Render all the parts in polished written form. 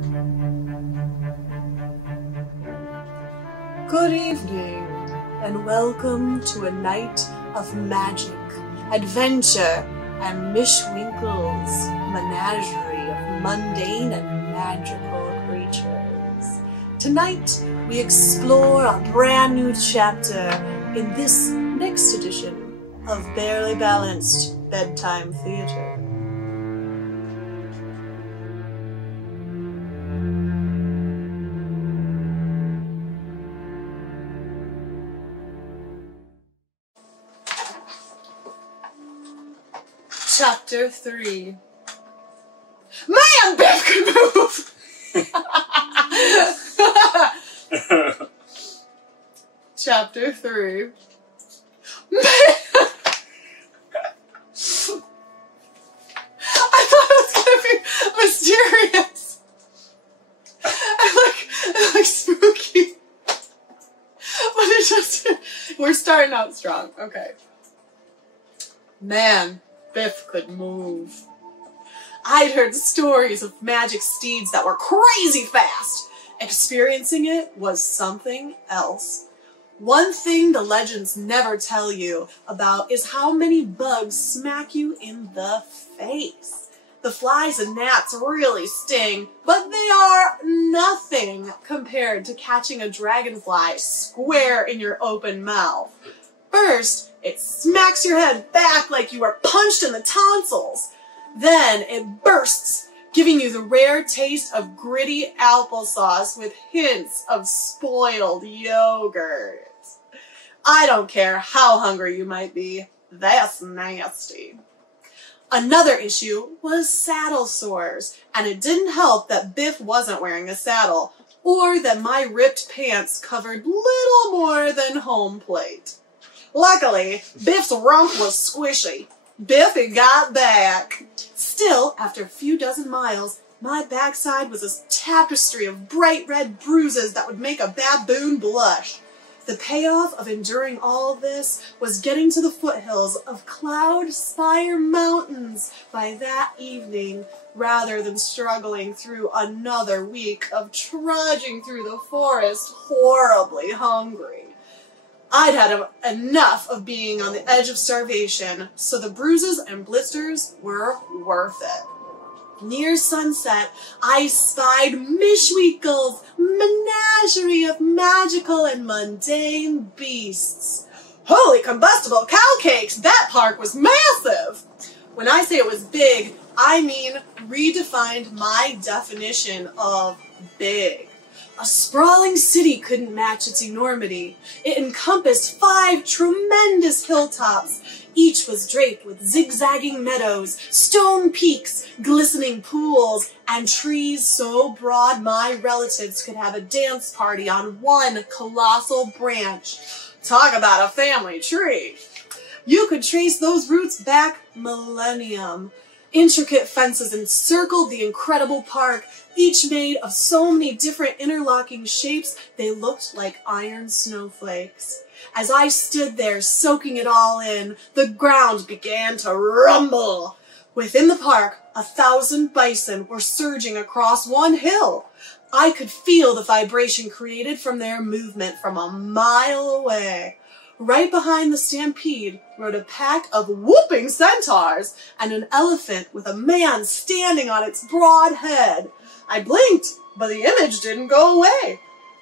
Good evening, and welcome to a night of magic, adventure, and Miss Winkle's menagerie of mundane and magical creatures. Tonight, we explore a brand new chapter in this next edition of Barely Balanced Bedtime Theater. Chapter 3. Man, Biff can move! Chapter 3. Man! I thought it was gonna be mysterious. And like spooky. But it just, we're starting out strong. Okay. Man. Biff could move. I'd heard stories of magic steeds that were crazy fast. Experiencing it was something else. One thing the legends never tell you about is how many bugs smack you in the face. The flies and gnats really sting, but they are nothing compared to catching a dragonfly square in your open mouth. First, it smacks your head back like you were punched in the tonsils. Then it bursts, giving you the rare taste of gritty applesauce with hints of spoiled yogurt. I don't care how hungry you might be, that's nasty. Another issue was saddle sores, and it didn't help that Biff wasn't wearing a saddle, or that my ripped pants covered little more than home plate. Luckily, Biff's rump was squishy. Biffy got back. Still, after a few dozen miles, my backside was a tapestry of bright red bruises that would make a baboon blush. The payoff of enduring all this was getting to the foothills of Cloud Spire Mountains by that evening, rather than struggling through another week of trudging through the forest horribly hungry. I'd had enough of being on the edge of starvation, so the bruises and blisters were worth it. Near sunset, I spied Mishweekle's menagerie of magical and mundane beasts. Holy combustible cow cakes, that park was massive! When I say it was big, I mean redefined my definition of big. A sprawling city couldn't match its enormity. It encompassed 5 tremendous hilltops. Each was draped with zigzagging meadows, stone peaks, glistening pools, and trees so broad my relatives could have a dance party on one colossal branch. Talk about a family tree. You could trace those roots back millennium. Intricate fences encircled the incredible park, each made of so many different interlocking shapes they looked like iron snowflakes. As I stood there soaking it all in, the ground began to rumble. Within the park, 1,000 bison were surging across one hill. I could feel the vibration created from their movement from a mile away. Right behind the stampede rode a pack of whooping centaurs and an elephant with a man standing on its broad head. I blinked, but the image didn't go away.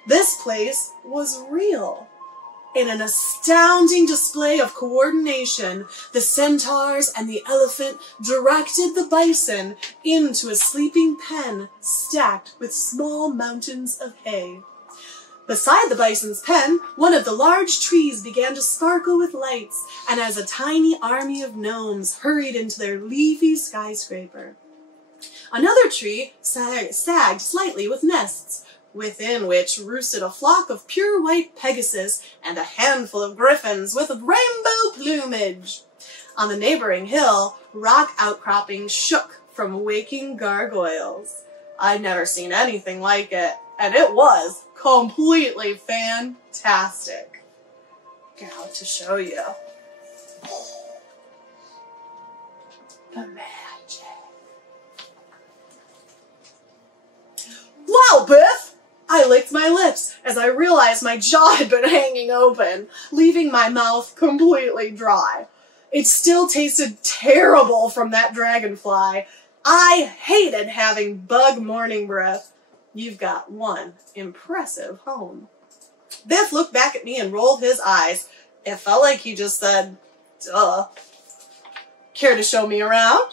This place was real. In an astounding display of coordination, the centaurs and the elephant directed the bison into a sleeping pen stacked with small mountains of hay. Beside the bison's pen, one of the large trees began to sparkle with lights, and as a tiny army of gnomes hurried into their leafy skyscraper. Another tree sagged slightly with nests, within which roosted a flock of pure white Pegasus and a handful of griffins with rainbow plumage. On the neighboring hill, rock outcroppings shook from waking gargoyles. I'd never seen anything like it, and it was completely fantastic. Got to show you. The magic. licked my lips as I realized my jaw had been hanging open, leaving my mouth completely dry. It still tasted terrible from that dragonfly. I hated having bug morning breath. You've got one impressive home. Biff looked back at me and rolled his eyes. It felt like he just said, duh. Care to show me around?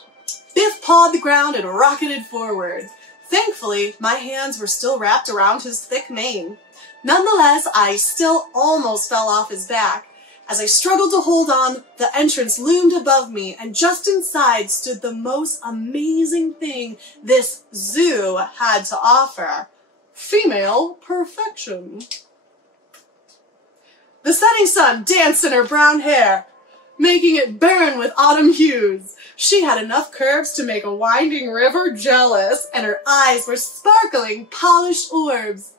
Biff pawed the ground and rocketed forward. Thankfully, my hands were still wrapped around his thick mane. Nonetheless, I still almost fell off his back. As I struggled to hold on, the entrance loomed above me, and just inside stood the most amazing thing this zoo had to offer. Female perfection. The setting sun danced in her brown hair, making it burn with autumn hues. She had enough curves to make a winding river jealous, and her eyes were sparkling, polished orbs.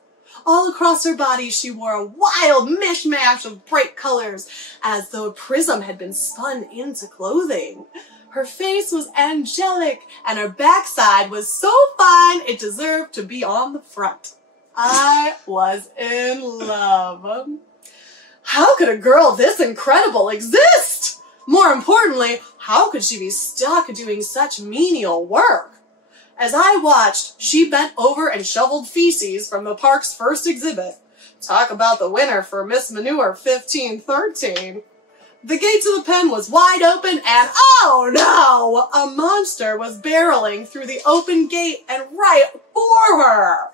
All across her body she wore a wild mishmash of bright colors, as though a prism had been spun into clothing. Her face was angelic, and her backside was so fine it deserved to be on the front. I was in love. How could a girl this incredible exist? More importantly, how could she be stuck doing such menial work? As I watched, she bent over and shoveled feces from the park's first exhibit. Talk about the winner for Miss Manure 1513. The gate to the pen was wide open and, oh no, a monster was barreling through the open gate and right for her.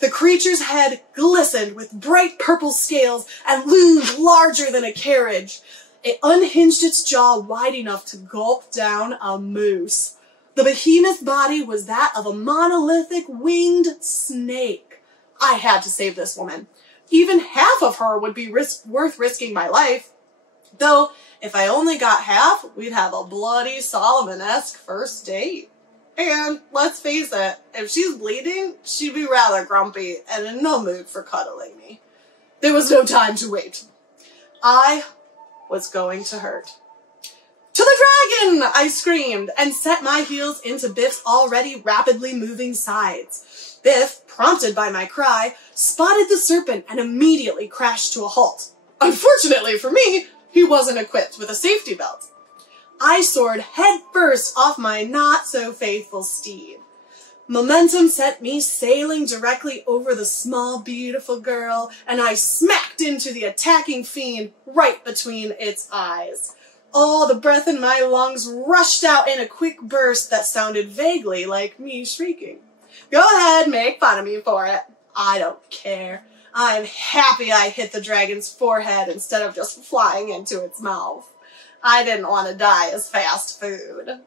The creature's head glistened with bright purple scales and loomed larger than a carriage. It unhinged its jaw wide enough to gulp down a moose. The behemoth body was that of a monolithic winged snake. I had to save this woman. Even half of her would be worth risking my life. Though, if I only got half, we'd have a bloody Solomon-esque first date. And, let's face it, if she's bleeding, she'd be rather grumpy and in no mood for cuddling me. There was no time to wait. I was going to hurt. To the dragon! I screamed, and set my heels into Biff's already rapidly moving sides. Biff, prompted by my cry, spotted the serpent and immediately crashed to a halt. Unfortunately for me, he wasn't equipped with a safety belt. I soared head first off my not-so-faithful steed. Momentum sent me sailing directly over the small, beautiful girl, and I smacked into the attacking fiend right between its eyes. All the breath in my lungs rushed out in a quick burst that sounded vaguely like me shrieking. Go ahead, make fun of me for it. I don't care. I'm happy I hit the dragon's forehead instead of just flying into its mouth. I didn't want to die as fast food.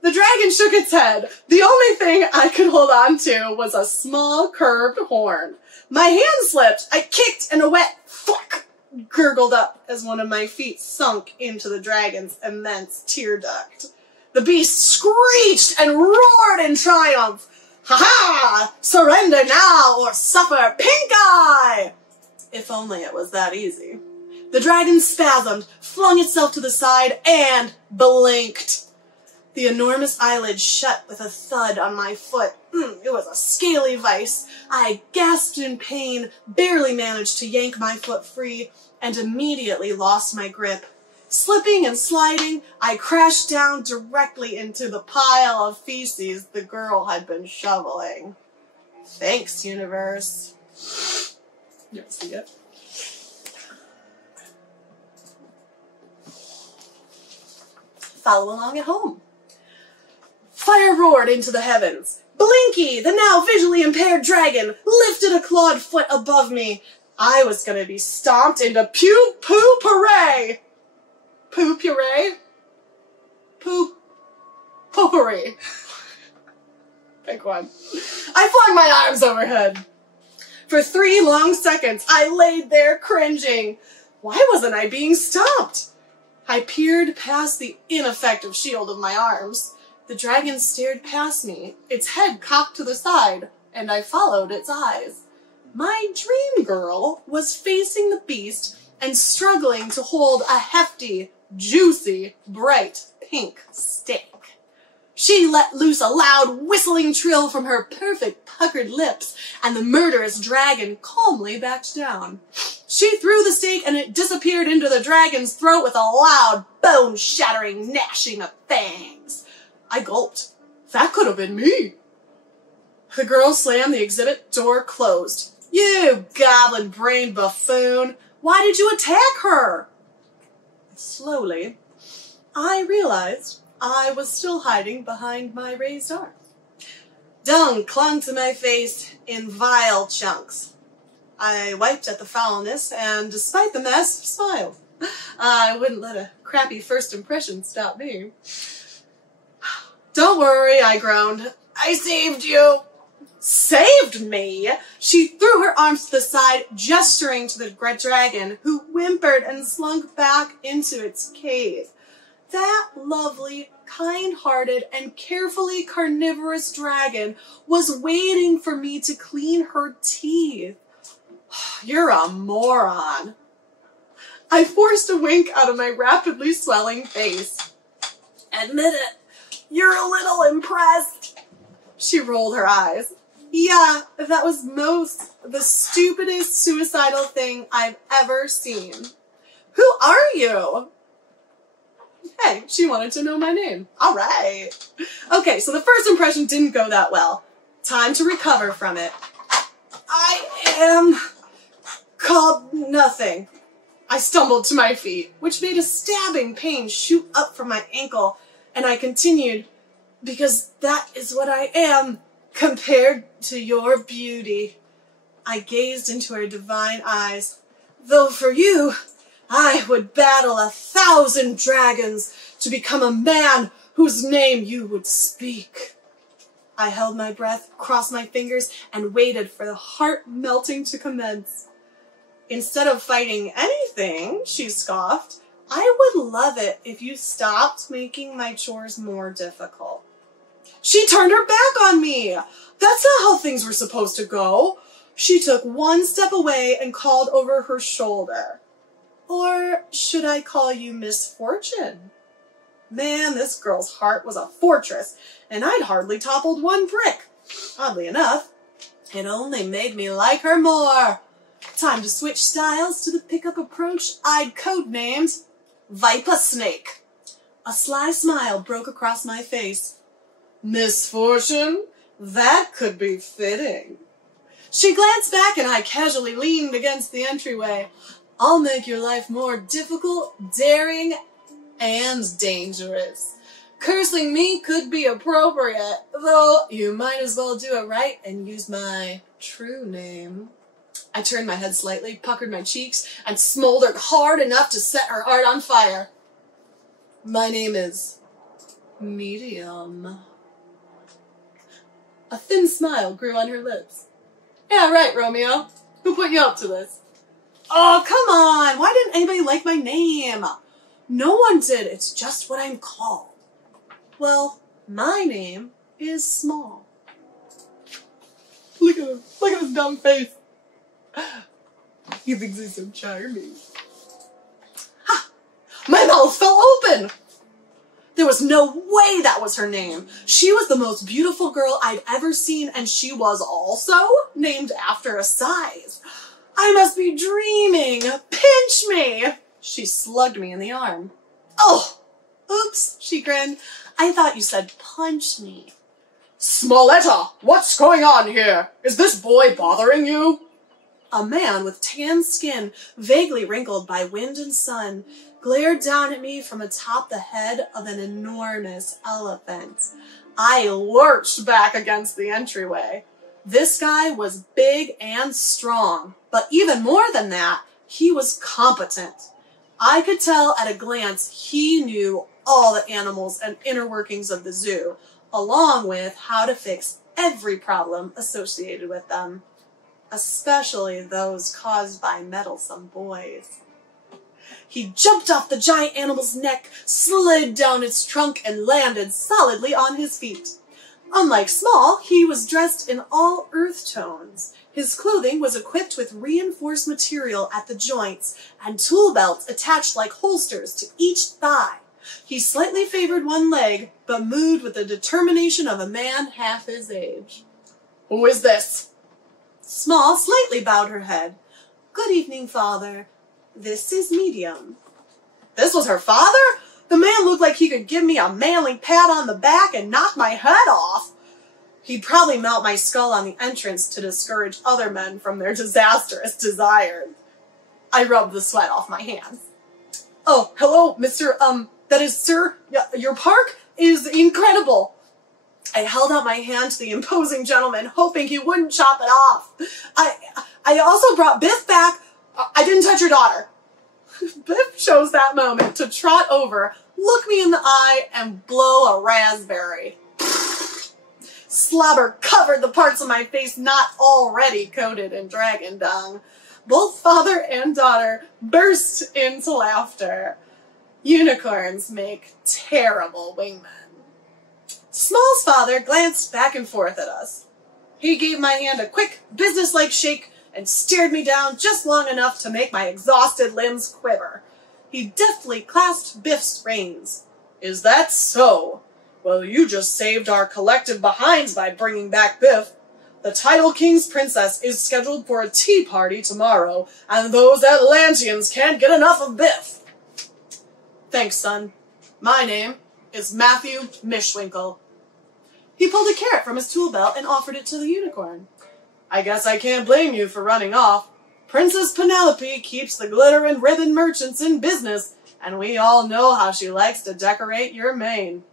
The dragon shook its head. The only thing I could hold on to was a small curved horn. My hand slipped. I kicked and a wet fuck gurgled up as one of my feet sunk into the dragon's immense tear duct. The beast screeched and roared in triumph. Ha-ha! Surrender now or suffer pink eye! If only it was that easy. The dragon spasmed, flung itself to the side, and blinked. The enormous eyelids shut with a thud on my foot. It was a scaly vice. I gasped in pain, barely managed to yank my foot free, and immediately lost my grip. Slipping and sliding, I crashed down directly into the pile of feces the girl had been shoveling. Thanks, universe. You ever see it? Follow along at home. Fire roared into the heavens. Blinky, the now visually impaired dragon, lifted a clawed foot above me. I was going to be stomped into poo-poo-puree. Poo-puree? Poo-potpourri. Pick one. I flung my arms overhead. For 3 long seconds, I laid there cringing. Why wasn't I being stomped? I peered past the ineffective shield of my arms. The dragon stared past me, its head cocked to the side, and I followed its eyes. My dream girl was facing the beast and struggling to hold a hefty, juicy, bright pink steak. She let loose a loud whistling trill from her perfect puckered lips, and the murderous dragon calmly backed down. She threw the stake and it disappeared into the dragon's throat with a loud, bone-shattering gnashing of fangs. I gulped. That could have been me. The girl slammed the exhibit door closed. You goblin-brained buffoon! Why did you attack her? Slowly, I realized I was still hiding behind my raised arm. Dung clung to my face in vile chunks. I wiped at the foulness and, despite the mess, smiled. I wouldn't let a crappy first impression stop me. Don't worry, I groaned. I saved you. Saved me? She threw her arms to the side, gesturing to the dragon, who whimpered and slunk back into its cave. That lovely, kind-hearted, and carefully carnivorous dragon was waiting for me to clean her teeth. You're a moron. I forced a wink out of my rapidly swelling face. Admit it, you're a little impressed. She rolled her eyes. Yeah, that was the stupidest suicidal thing I've ever seen. Who are you? Hey, she wanted to know my name. All right. Okay, so the first impression didn't go that well. Time to recover from it. I am called nothing. I stumbled to my feet, which made a stabbing pain shoot up from my ankle, and I continued, because that is what I am, compared to your beauty. I gazed into her divine eyes. Though for you, I would battle 1,000 dragons to become a man whose name you would speak. I held my breath, crossed my fingers, and waited for the heart melting to commence. Instead of fighting anything, she scoffed, I would love it if you stopped making my chores more difficult. She turned her back on me. That's not how things were supposed to go. She took one step away and called over her shoulder. Or should I call you Misfortune? Man, this girl's heart was a fortress, and I'd hardly toppled one brick. Oddly enough, it only made me like her more. Time to switch styles to the pickup approach I'd codenamed Viper Snake. A sly smile broke across my face. Misfortune? That could be fitting. She glanced back and I casually leaned against the entryway. I'll make your life more difficult, daring, and dangerous. Cursing me could be appropriate, though you might as well do it right and use my true name. I turned my head slightly, puckered my cheeks, and smoldered hard enough to set her heart on fire. My name is Medium. A thin smile grew on her lips. Yeah, right, Romeo. Who put you up to this? Oh, come on! Why didn't anybody like my name? No one did. It's just what I'm called. Well, my name is Small. Look at him. Look at his dumb face. He thinks he's so charming. Ha! My mouth fell open! There was no way that was her name. She was the most beautiful girl I'd ever seen, and she was also named after a size. I must be dreaming. Pinch me. She slugged me in the arm. Oh, oops, she grinned. I thought you said punch me. Smalletta, what's going on here? Is this boy bothering you? A man with tan skin, vaguely wrinkled by wind and sun, glared down at me from atop the head of an enormous elephant. I lurched back against the entryway. This guy was big and strong, but even more than that, he was competent. I could tell at a glance he knew all the animals and inner workings of the zoo, along with how to fix every problem associated with them, especially those caused by meddlesome boys. He jumped off the giant animal's neck, slid down its trunk, and landed solidly on his feet. Unlike Small, he was dressed in all earth tones. His clothing was equipped with reinforced material at the joints and tool belts attached like holsters to each thigh. He slightly favored one leg, but moved with the determination of a man half his age. "Who is this?" Small slightly bowed her head. "Good evening, Father. This is Medium." This was her father? The man looked like he could give me a manly pat on the back and knock my head off. He'd probably mount my skull on the entrance to discourage other men from their disastrous desires. I rubbed the sweat off my hands. "Oh, hello, that is, sir, your park is incredible." I held out my hand to the imposing gentleman, hoping he wouldn't chop it off. I also brought Biff back. I didn't touch your daughter." Biff chose that moment to trot over, look me in the eye, and blow a raspberry. Slobber covered the parts of my face not already coated in dragon dung. Both father and daughter burst into laughter. Unicorns make terrible wingmen. Small's father glanced back and forth at us. He gave my hand a quick, businesslike shake and stared me down just long enough to make my exhausted limbs quiver. He deftly clasped Biff's reins. "Is that so? Well, you just saved our collective behinds by bringing back Biff. The Tidal King's princess is scheduled for a tea party tomorrow, and those Atlanteans can't get enough of Biff." "Thanks, son. My name is Matthew Mishwinkle." He pulled a carrot from his tool belt and offered it to the unicorn. "I guess I can't blame you for running off. Princess Penelope keeps the glitter and ribbon merchants in business, and we all know how she likes to decorate your mane.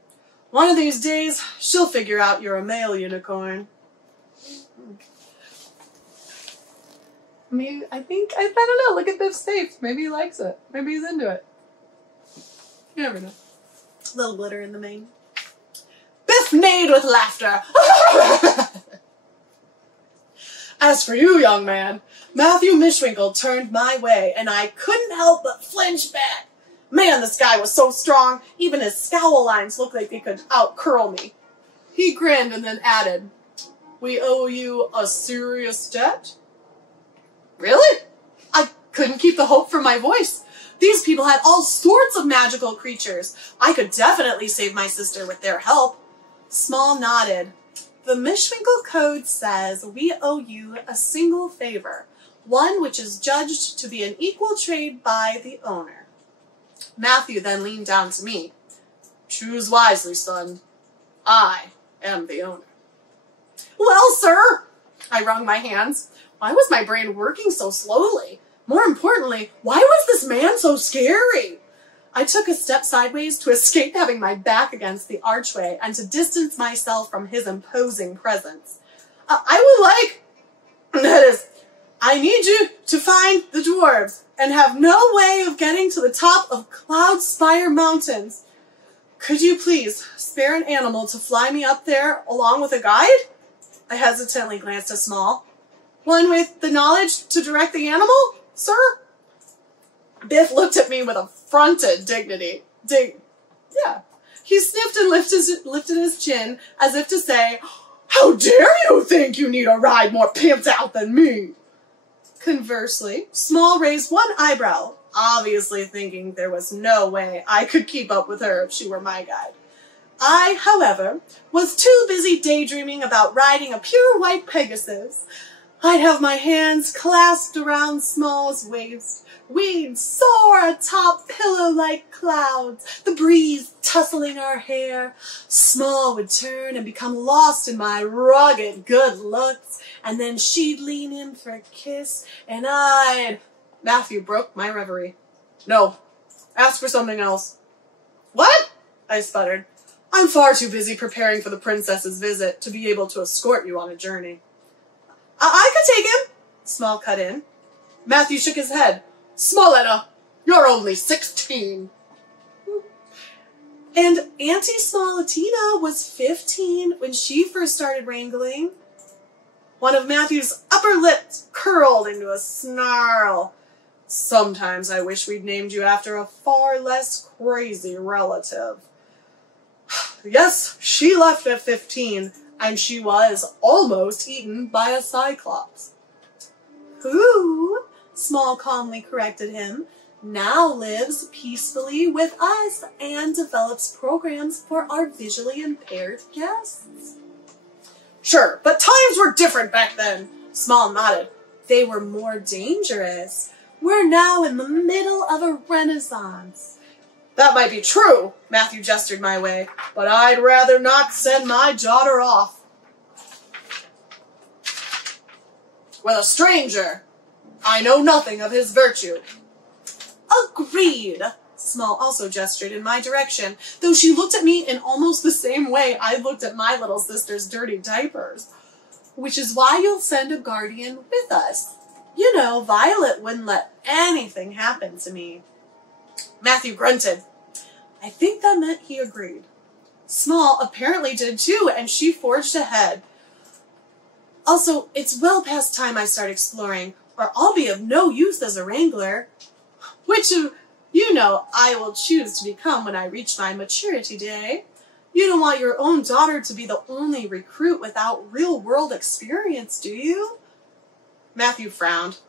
One of these days, she'll figure out you're a male unicorn." I don't know, look at Biff's face. Maybe he likes it. Maybe he's into it. You never know. A little glitter in the mane. Biff neighed with laughter. As for you, young man, Matthew Mishwinkle turned my way, and I couldn't help but flinch back. Man, this guy was so strong, even his scowl lines looked like they could out-curl me. He grinned and then added, "We owe you a serious debt?" Really? I couldn't keep the hope from my voice. These people had all sorts of magical creatures. I could definitely save my sister with their help. Small nodded. "The Mishwinkle Code says we owe you a single favor, one which is judged to be an equal trade by the owner." Matthew then leaned down to me. "Choose wisely, son. I am the owner." "Well, sir," I wrung my hands. Why was my brain working so slowly? More importantly, why was this man so scary? I took a step sideways to escape having my back against the archway and to distance myself from his imposing presence. I need you to find the dwarves and have no way of getting to the top of Cloudspire Mountains. Could you please spare an animal to fly me up there along with a guide?" I hesitantly glanced at Small. "One with the knowledge to direct the animal, sir?" Biff looked at me with affronted dignity. Yeah. He sniffed and lifted his chin as if to say, "How dare you think you need a ride more pimped out than me?" Conversely, Small raised one eyebrow, obviously thinking there was no way I could keep up with her if she were my guide. I, however, was too busy daydreaming about riding a pure white Pegasus. I'd have my hands clasped around Small's waist. We'd soar atop pillow-like clouds, the breeze tussling our hair. Small would turn and become lost in my rugged good looks, and then she'd lean in for a kiss, and I'd... Matthew broke my reverie. "No, ask for something else." "What?" I sputtered. "I'm far too busy preparing for the princess's visit to be able to escort you on a journey." I could take him," Small cut in. Matthew shook his head. "Smalletta, you're only 16. And Auntie Smallatina was 15 when she first started wrangling. One of Matthew's upper lips curled into a snarl. "Sometimes I wish we'd named you after a far less crazy relative." "Yes, she left at 15, and she was almost eaten by a cyclops." "Who?" Small calmly corrected him. now lives peacefully with us and develops programs for our visually impaired guests. Sure, but times were different back then. Small nodded. They were more dangerous. We're now in the middle of a renaissance. That might be true, Matthew gestured my way, but I'd rather not send my daughter off with a stranger. I know nothing of his virtue. Agreed. Small also gestured in my direction, though she looked at me in almost the same way I looked at my little sister's dirty diapers. Which is why you'll send a guardian with us. You know, Violet wouldn't let anything happen to me. Matthew grunted. I think that meant he agreed. Small apparently did too, and she forged ahead. Also, it's well past time I start exploring, or I'll be of no use as a wrangler. Which, you know, I will choose to become when I reach my maturity day. You don't want your own daughter to be the only recruit without real-world experience, do you? Matthew frowned.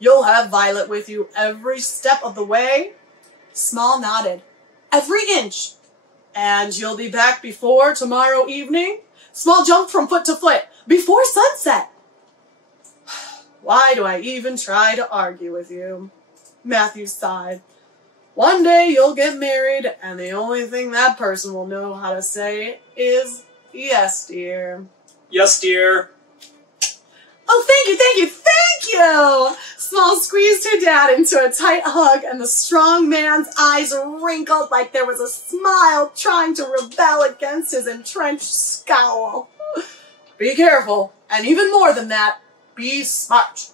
You'll have Violet with you every step of the way? Small nodded. Every inch. And you'll be back before tomorrow evening? Small jumped from foot to foot. Before sunset. Why do I even try to argue with you? Matthew sighed. One day you'll get married, and the only thing that person will know how to say is, yes, dear. Yes, dear. Oh, thank you, thank you, thank you! Small squeezed her dad into a tight hug, and the strong man's eyes wrinkled like there was a smile trying to rebel against his entrenched scowl. Be careful, and even more than that, be smart.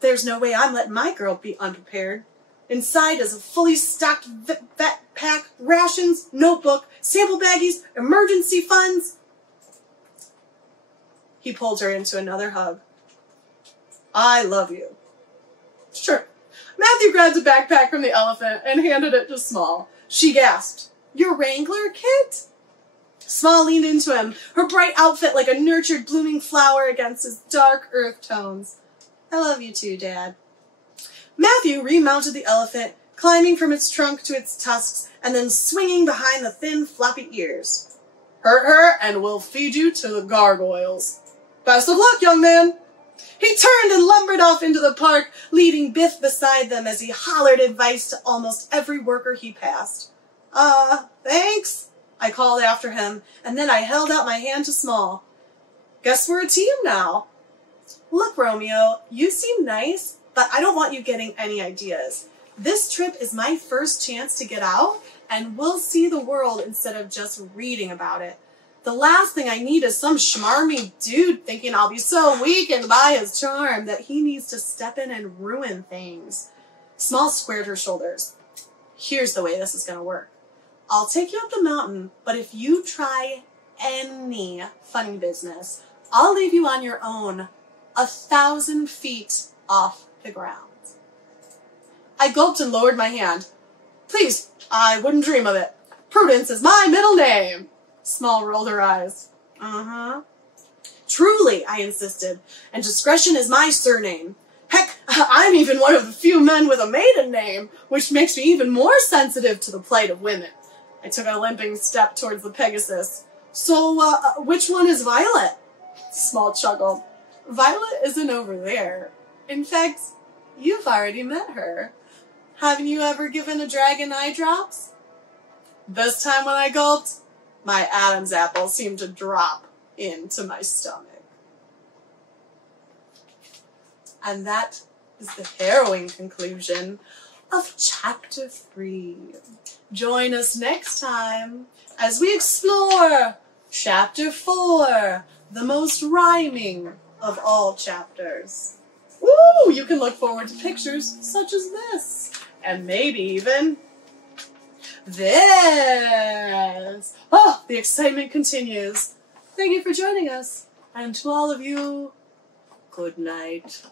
There's no way I'm letting my girl be unprepared. Inside is a fully stocked vet pack, rations, notebook, sample baggies, emergency funds. He pulled her into another hug. I love you. Sure. Matthew grabbed a backpack from the elephant and handed it to Small. She gasped. Your Wrangler kit? Small leaned into him, her bright outfit like a nurtured blooming flower against his dark earth tones. I love you too, Dad. Matthew remounted the elephant, climbing from its trunk to its tusks, and then swinging behind the thin, floppy ears. Hurt her, and we'll feed you to the gargoyles. Best of luck, young man. He turned and lumbered off into the park, leading Biff beside them as he hollered advice to almost every worker he passed. Thanks, I called after him, and then I held out my hand to Small. Guess we're a team now. Look, Romeo, you seem nice, but I don't want you getting any ideas. This trip is my first chance to get out, and we'll see the world instead of just reading about it. The last thing I need is some schmarmy dude thinking I'll be so weakened by his charm that he needs to step in and ruin things. Small squared her shoulders. Here's the way this is going to work. I'll take you up the mountain, but if you try any funny business, I'll leave you on your own, 1,000 feet off the ground. I gulped and lowered my hand. Please, I wouldn't dream of it. Prudence is my middle name. Small rolled her eyes. Truly, I insisted, and discretion is my surname. Heck, I'm even one of the few men with a maiden name, which makes me even more sensitive to the plight of women. I took a limping step towards the Pegasus. So, which one is Violet? Small chuckled. Violet isn't over there. In fact, you've already met her. Haven't you ever given a dragon eye drops? This time when I gulped, my Adam's apple seemed to drop into my stomach. And that is the harrowing conclusion of Chapter 3. Join us next time as we explore Chapter 4, the most rhyming of all chapters. Woo! You can look forward to pictures such as this, and maybe even this. Oh, the excitement continues. Thank you for joining us, and to all of you, good night.